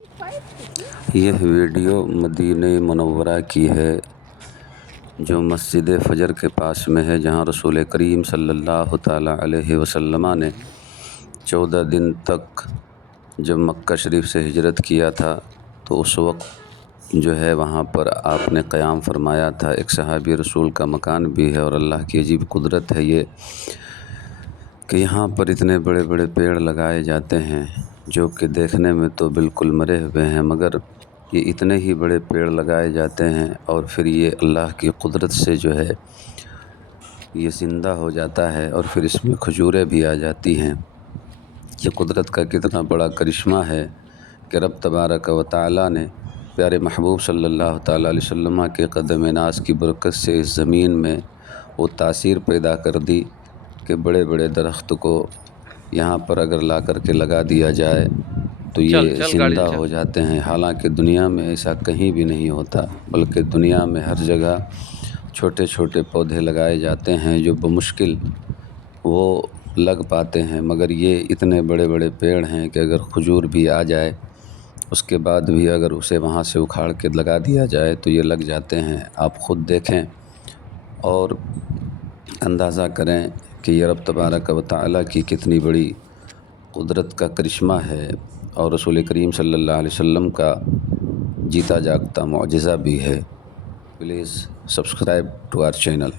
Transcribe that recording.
यह वीडियो मदीने मुनव्वरा की है, जो मस्जिद फ़जर के पास में है, जहाँ रसूल करीम सल्लल्लाहु ताला अलैहि वसल्लम ने 14 दिन तक जब मक्का शरीफ से हिजरत किया था तो उस वक्त जो है वहाँ पर आपने क़याम फ़रमाया था। एक सहाबी रसूल का मकान भी है और अल्लाह की अजीब कुदरत है ये कि यहाँ पर इतने बड़े बड़े पेड़ लगाए जाते हैं जो कि देखने में तो बिल्कुल मरे हुए हैं, मगर ये इतने ही बड़े पेड़ लगाए जाते हैं और फिर ये अल्लाह की कुदरत से जो है ये ज़िंदा हो जाता है और फिर इसमें खजूरें भी आ जाती हैं। ये कुदरत का कितना बड़ा करिश्मा है कि रब तबारक व तआला ने प्यारे महबूब सल्लल्लाहु ताला अलैहि वसल्लम के कदम नाज की बरकत से इस ज़मीन में वो तासीर पैदा कर दी कि बड़े बड़े दरख्त को यहाँ पर अगर ला कर के लगा दिया जाए तो चल ये चल गाड़ी ज़िंदा चल। हो जाते हैं। हालांकि दुनिया में ऐसा कहीं भी नहीं होता, बल्कि दुनिया में हर जगह छोटे छोटे पौधे लगाए जाते हैं जो बमुश्किल वो लग पाते हैं, मगर ये इतने बड़े बड़े पेड़ हैं कि अगर खजूर भी आ जाए उसके बाद भी अगर उसे वहाँ से उखाड़ के लगा दिया जाए तो ये लग जाते हैं। आप ख़ुद देखें और अंदाज़ा करें कि ये रब तबारक व तआला की कितनी बड़ी कुदरत का करिश्मा है और रसूल करीम सल्लल्लाहु अलैहि वसल्लम का जीता जागता मुअजिज़ा भी है। Please subscribe to our channel.